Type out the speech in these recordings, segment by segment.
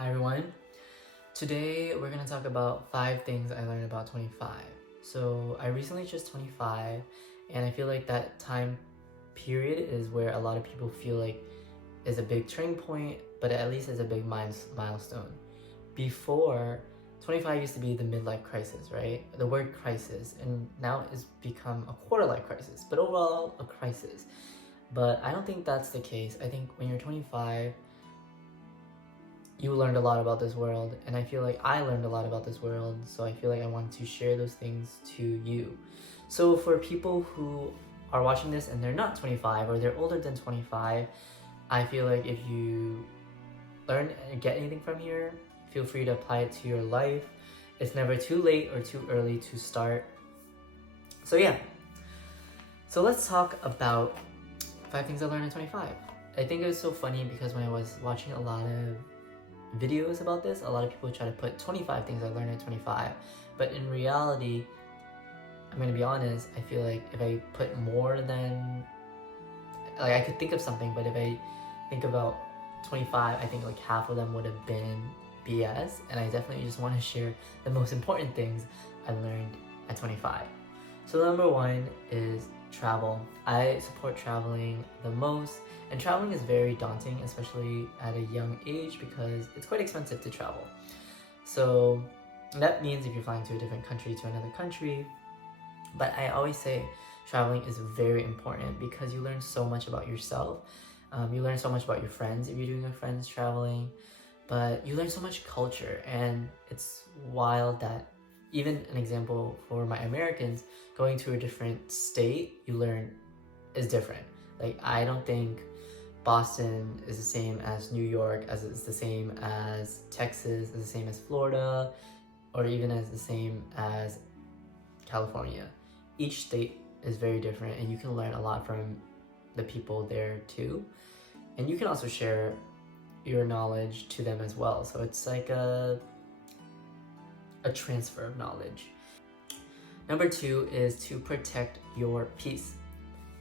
Hi everyone. Today we're going to talk about 5 things I learned about 25. So I recently just 25 and I feel like that time period is where a lot of people feel like is a big turning point, but at least is a big milestone. Before, 25 used to be the midlife crisis, right? The word crisis, and now it's become a quarter life crisis, but overall a crisis. But I don't think that's the case. I think when you're 25, you learned a lot about this world, and I feel like I learned a lot about this world, so I feel like I want to share those things to you. So for people who are watching this and they're not 25 or they're older than 25, I feel like if you learn and get anything from here, feel free to apply it to your life. It's never too late or too early to start. So yeah, so let's talk about 5 things I learned at 25. I think it was so funny because when I was watching a lot of videos about this, a lot of people try to put 25 things I learned at 25, but in reality, I'm gonna be honest, I feel like if I put more than, like, I could think of something, but if I think about 25, I think like half of them would have been BS, and I definitely just want to share the most important things I learned at 25. So number 1 is travel. I support traveling the most, and traveling is very daunting, especially at a young age, because it's quite expensive to travel. So that means if you're flying to a different country to another country, but I always say traveling is very important because you learn so much about yourself. You learn so much about your friends if you're doing a friends traveling, but you learn so much culture, and it's wild that even an example for my Americans, going to a different state, you learn is different. Like, I don't think Boston is the same as New York, as it's the same as Texas, is the same as Florida, or even as the same as California. Each state is very different, and you can learn a lot from the people there too. And you can also share your knowledge to them as well. So it's like a transfer of knowledge. Number 2 is to protect your peace.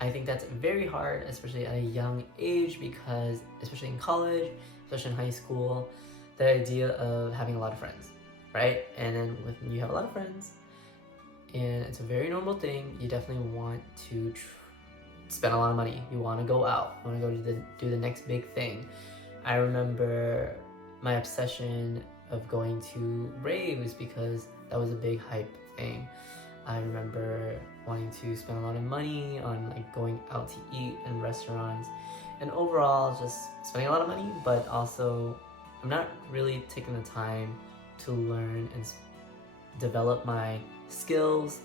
I think that's very hard, especially at a young age, because especially in college, especially in high school, the idea of having a lot of friends, right? And then when you have a lot of friends, and it's a very normal thing, you definitely want to spend a lot of money. You want to go out, you want to go to do the next big thing. I remember my obsession of going to raves because that was a big hype thing. I remember wanting to spend a lot of money on like going out to eat in restaurants, and overall just spending a lot of money, but also I'm not really taking the time to learn and develop my skills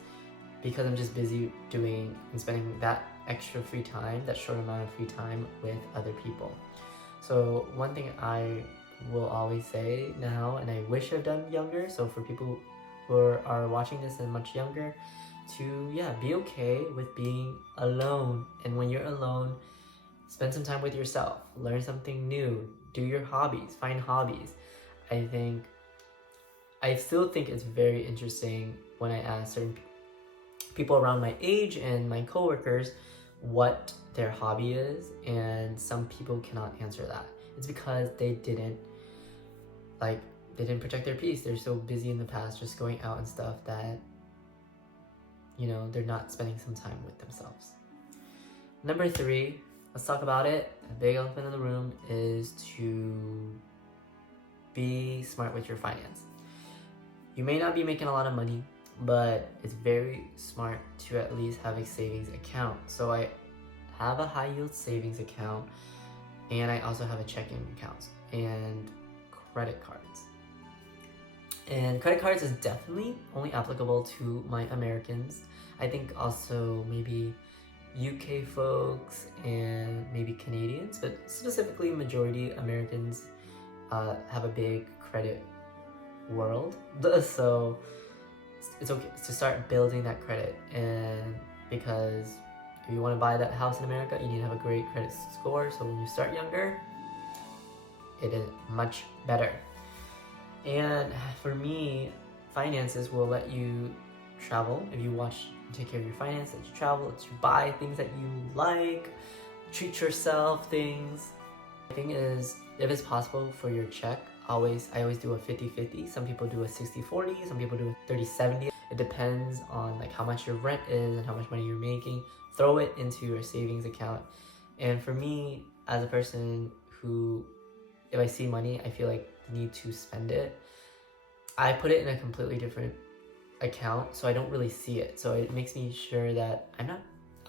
because I'm just busy doing and spending that extra free time, that short amount of free time with other people. So one thing I will always say now, and I wish I've done younger, so for people who are watching this and much younger, to be okay with being alone. And when you're alone, spend some time with yourself, learn something new, do your hobbies, find hobbies. I still think it's very interesting when I ask certain people around my age and my coworkers what their hobby is, and some people cannot answer that. It's because they didn't protect their peace. They're so busy in the past just going out and stuff that, they're not spending some time with themselves. Number 3, let's talk about it. A big elephant in the room is to be smart with your finance. You may not be making a lot of money, but it's very smart to at least have a savings account. So I have a high yield savings account, and I also have a checking account and credit cards. And credit cards is definitely only applicable to my Americans. I think also maybe UK folks and maybe Canadians, but specifically majority Americans have a big credit world. So it's okay to start building that credit, and because if you want to buy that house in America, you need to have a great credit score. So when you start younger, it is much better. And for me, finances will let you travel. If you take care of your finances, let you travel, let you buy things that you like, treat yourself things. The thing is, if it's possible for your check I always do a 50-50. Some people do a 60-40, some people do a 30-70. It depends on like how much your rent is and how much money you're making. Throw it into your savings account. And for me, as a person who, if I see money, I feel like the need to spend it, I put it in a completely different account, so I don't really see it. So it makes me sure that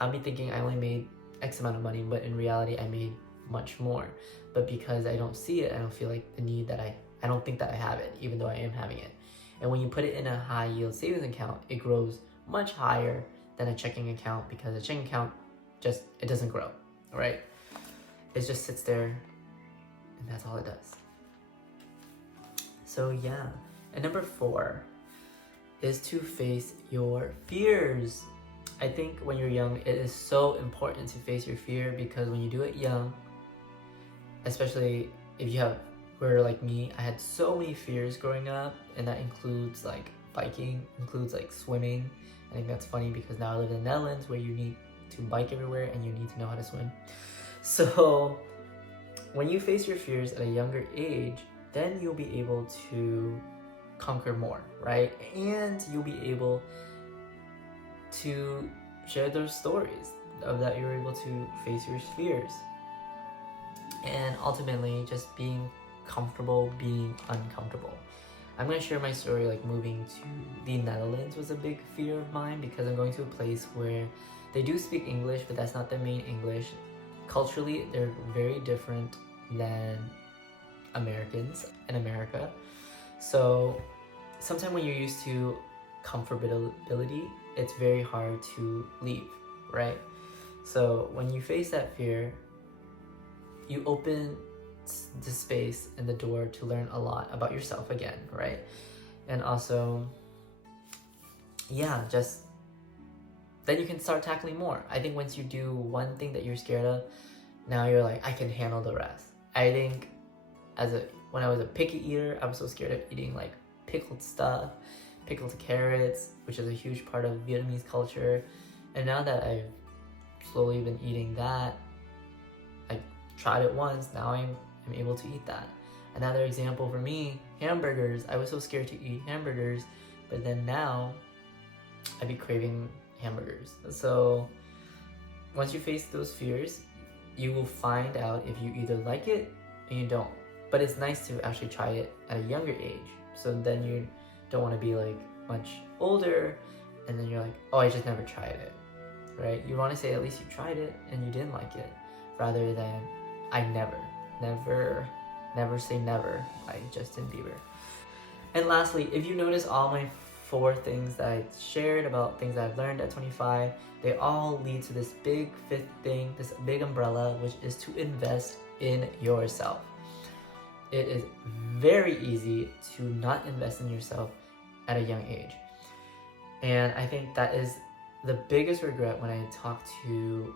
I'll be thinking I only made X amount of money, but in reality I made much more. But because I don't see it, I don't feel like the need that I don't think that I have it, even though I am having it. And when you put it in a high yield savings account, it grows much higher than a checking account, because a checking account it doesn't grow, right? It just sits there and that's all it does. So yeah. And number 4 is to face your fears. I think when you're young, it is so important to face your fear, because when you do it young, especially if you were like me, I had so many fears growing up, and that includes like biking, includes like swimming. I think that's funny because now I live in the Netherlands, where you need to bike everywhere and you need to know how to swim. So when you face your fears at a younger age, then you'll be able to conquer more, right? And you'll be able to share those stories of that you're able to face your fears. And ultimately just being comfortable being uncomfortable. I'm going to share my story. Like, moving to the Netherlands was a big fear of mine, because I'm going to a place where they do speak English, but that's not the main English. Culturally, they're very different than Americans in America. So sometimes when you're used to comfortability, it's very hard to leave, right? So when you face that fear, you open the space and the door to learn a lot about yourself again, right? And also, yeah, just then you can start tackling more. I think once you do one thing that you're scared of, now you're like, I can handle the rest. I think when I was a picky eater, I was so scared of eating like pickled stuff, pickled carrots, which is a huge part of Vietnamese culture. And now that I've slowly been eating that, I tried it once, now I'm able to eat that. Another example for me, hamburgers. I was so scared to eat hamburgers, but then now I'd be craving hamburgers. So once you face those fears, you will find out if you either like it or you don't. But it's nice to actually try it at a younger age, so then you don't want to be like much older and then you're like, oh, I just never tried it, right? You want to say at least you tried it and you didn't like it, rather than I never say never, like Justin Bieber. And lastly, if you notice all my 4 things that I shared about things that I've learned at 25, they all lead to this big 5th thing, this big umbrella, which is to invest in yourself. It is very easy to not invest in yourself at a young age. And I think that is the biggest regret when I talk to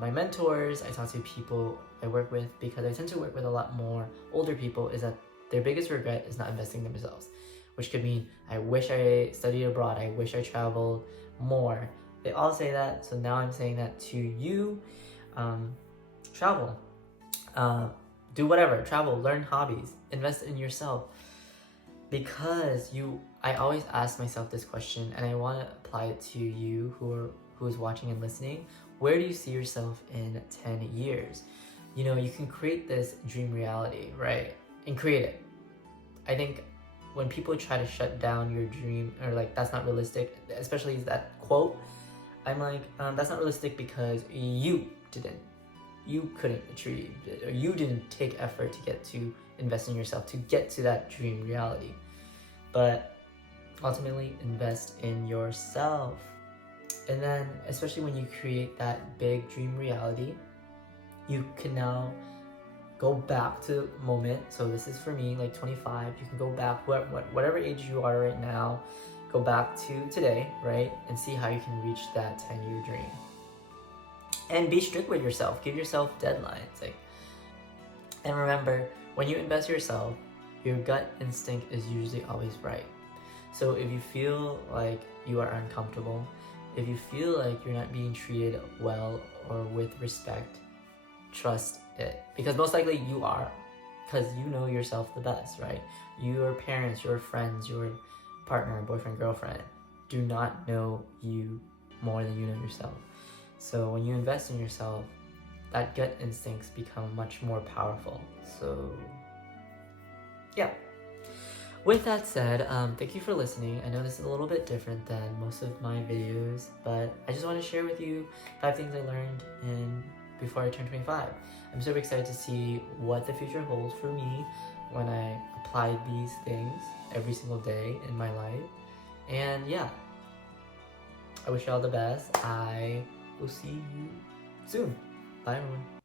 my mentors, I talk to people I work with, because I tend to work with a lot more older people, is that their biggest regret is not investing in themselves, which could mean, I wish I studied abroad, I wish I traveled more. They all say that, so now I'm saying that to you. Travel. Do whatever, travel, learn hobbies, invest in yourself. Because I always ask myself this question, and I want to apply it to you who is watching and listening. Where do you see yourself in 10 years? You know, you can create this dream reality, right? And create it. I think when people try to shut down your dream, or like, that's not realistic, especially that quote, I'm like, that's not realistic because you couldn't achieve it, or you didn't take effort to get to invest in yourself to get to that dream reality. But ultimately, invest in yourself. And then, especially when you create that big dream reality, you can now go back to the moment. So this is for me, like 25, you can go back, whatever age you are right now, go back to today, right? And see how you can reach that 10-year dream. And be strict with yourself. Give yourself deadlines. And remember, when you invest yourself, your gut instinct is usually always right. So if you feel like you are uncomfortable, if you feel like you're not being treated well or with respect, trust it. Because most likely you are. because you know yourself the best, right? Your parents, your friends, your partner, boyfriend, girlfriend do not know you more than you know yourself. So when you invest in yourself, that gut instincts become much more powerful. So yeah. With that said, thank you for listening. I know this is a little bit different than most of my videos, but I just want to share with you 5 things I learned before I turned 25. I'm super excited to see what the future holds for me when I apply these things every single day in my life. And yeah, I wish you all the best. I will see you soon. Bye everyone.